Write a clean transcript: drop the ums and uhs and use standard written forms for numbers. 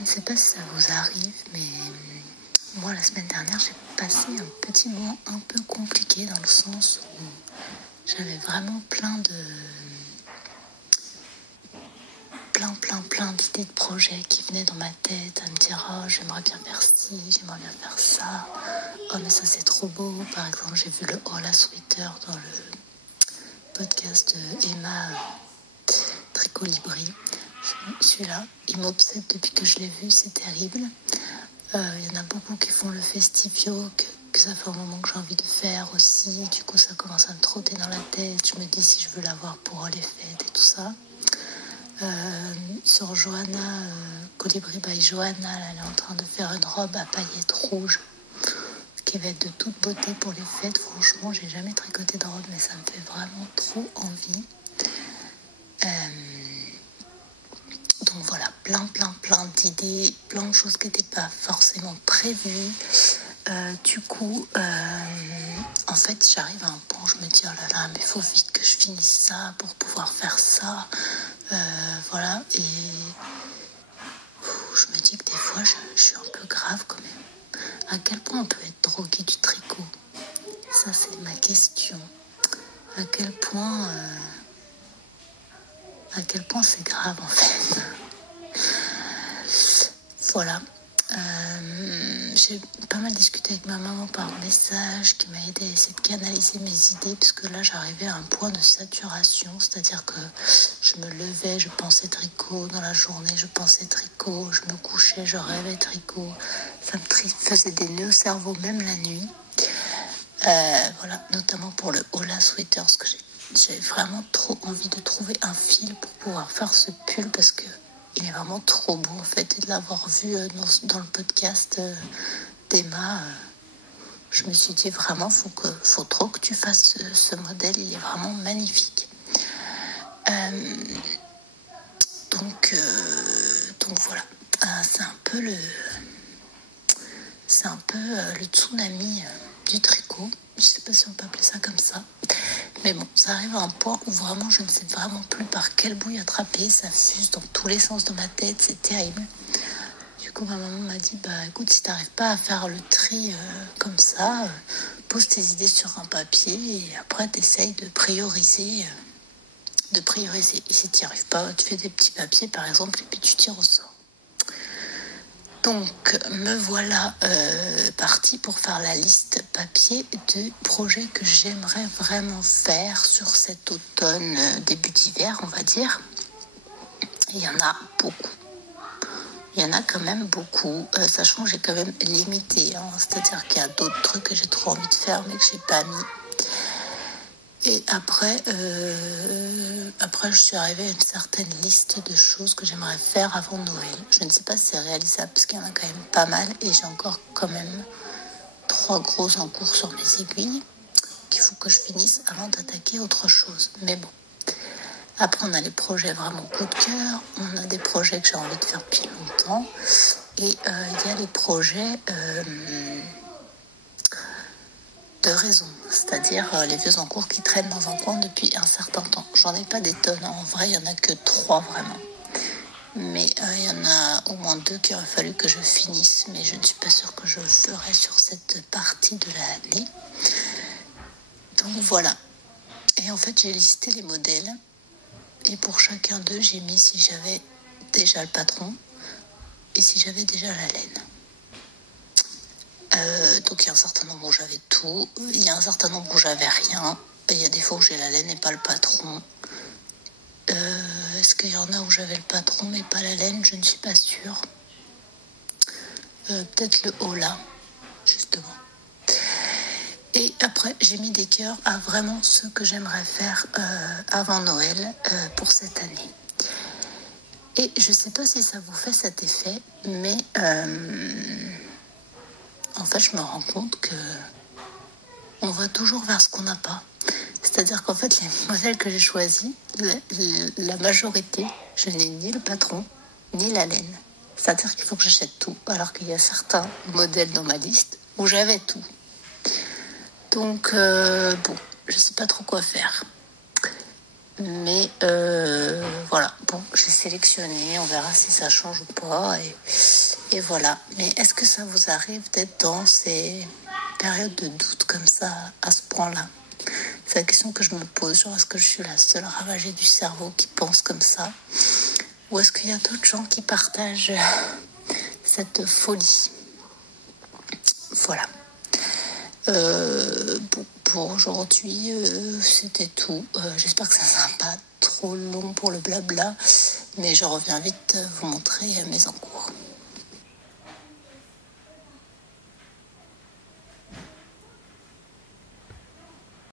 ne sais pas si ça vous arrive, mais moi, la semaine dernière, j'ai passé un petit moment un peu compliqué dans le sens où j'avais vraiment plein d'idées de projets qui venaient dans ma tête à me dire « Oh, j'aimerais bien faire ci, j'aimerais bien faire ça. Oh, mais ça, c'est trop beau. » Par exemple, j'ai vu le Hola Sweater dans le podcast de Emma Tricolibri. Celui-là, il m'obsède depuis que je l'ai vu, c'est terrible. Il y en a beaucoup qui font le Festivio, que ça fait un moment que j'ai envie de faire aussi. Du coup, ça commence à me trotter dans la tête. Je me dis si je veux l'avoir pour les fêtes et tout ça. Sur Johanna, Colibri by Johanna, là, elle est en train de faire une robe à paillettes rouges qui va être de toute beauté pour les fêtes. Franchement, j'ai jamais tricoté de robe, mais ça me fait vraiment trop envie. Donc voilà, plein d'idées, plein de choses qui n'étaient pas forcément prévues. Du coup, en fait, j'arrive à un point où je me dis, oh là là, mais il faut vite que je finisse ça pour pouvoir faire ça. Voilà, et je me dis que des fois, je suis un peu grave quand même. À quel point on peut être drogué du tricot? Ça, c'est ma question. À quel point c'est grave, en fait. Voilà. J'ai pas mal discuté avec ma maman par message qui m'a aidé à essayer de canaliser mes idées parce que là j'arrivais à un point de saturation, c'est-à-dire que je me levais, je pensais tricot, dans la journée je pensais tricot, je me couchais, je rêvais tricot, ça me faisait des nœuds au cerveau même la nuit. Voilà, notamment pour le Hola Sweater, parce que j'ai vraiment trop envie de trouver un fil pour pouvoir faire ce pull parce que il est vraiment trop beau en fait, et de l'avoir vu dans le podcast d'Emma, je me suis dit vraiment faut trop que tu fasses ce modèle, il est vraiment magnifique. Donc voilà, c'est un peu le tsunami du tricot, je sais pas si on peut appeler ça comme ça. Mais bon, ça arrive à un point où vraiment je ne sais vraiment plus par quelle bouille attraper, ça fuse dans tous les sens de ma tête, c'est terrible. Du coup, ma maman m'a dit, écoute, si t'arrives pas à faire le tri comme ça, pose tes idées sur un papier et après t'essayes de prioriser. Et si t'y arrives pas, tu fais des petits papiers par exemple et puis tu tires au sort. Donc, me voilà partie pour faire la liste papier de projets que j'aimerais vraiment faire sur cet automne, début d'hiver, on va dire. Il y en a beaucoup. Il y en a quand même beaucoup, sachant que j'ai quand même limité. C'est-à-dire qu'il y a d'autres trucs que j'ai trop envie de faire, mais que j'ai pas mis. Et après, je suis arrivée à une certaine liste de choses que j'aimerais faire avant Noël. Je ne sais pas si c'est réalisable parce qu'il y en a quand même pas mal et j'ai encore quand même 3 gros en cours sur mes aiguilles qu'il faut que je finisse avant d'attaquer autre chose. Mais bon. Après, on a les projets vraiment coup de cœur. On a des projets que j'ai envie de faire depuis longtemps. Et il y a les projets de raison, c'est-à-dire les vieux en cours qui traînent dans un coin depuis un certain temps. J'en ai pas des tonnes, en vrai il y en a que 3 vraiment, mais il y en a au moins 2 qu'il aurait fallu que je finisse, mais je ne suis pas sûre que je le ferai sur cette partie de l'année. Donc voilà, et en fait j'ai listé les modèles et pour chacun d'eux j'ai mis si j'avais déjà le patron et si j'avais déjà la laine. Donc il y a un certain nombre où j'avais tout, il y a un certain nombre où j'avais rien, et il y a des fois où j'ai la laine et pas le patron. Est-ce qu'il y en a où j'avais le patron mais pas la laine? Je ne suis pas sûre. Peut-être le Hola, justement. Et après j'ai mis des cœurs à vraiment ce que j'aimerais faire avant Noël pour cette année. Et je sais pas si ça vous fait cet effet, mais en fait, je me rends compte que on va toujours vers ce qu'on n'a pas. C'est-à-dire qu'en fait, les modèles que j'ai choisis, la majorité, je n'ai ni le patron, ni la laine. C'est-à-dire qu'il faut que j'achète tout, alors qu'il y a certains modèles dans ma liste où j'avais tout. Donc, bon, je ne sais pas trop quoi faire. Mais voilà, bon, j'ai sélectionné, on verra si ça change ou pas. Et voilà. Mais est-ce que ça vous arrive d'être dans ces périodes de doute comme ça, à ce point-là? C'est la question que je me pose. Genre, est-ce que je suis la seule ravagée du cerveau qui pense comme ça? Ou est-ce qu'il y a d'autres gens qui partagent cette folie? Voilà. Bon, pour aujourd'hui, c'était tout. J'espère que ça ne sera pas trop long pour le blabla, mais je reviens vite vous montrer mes encours.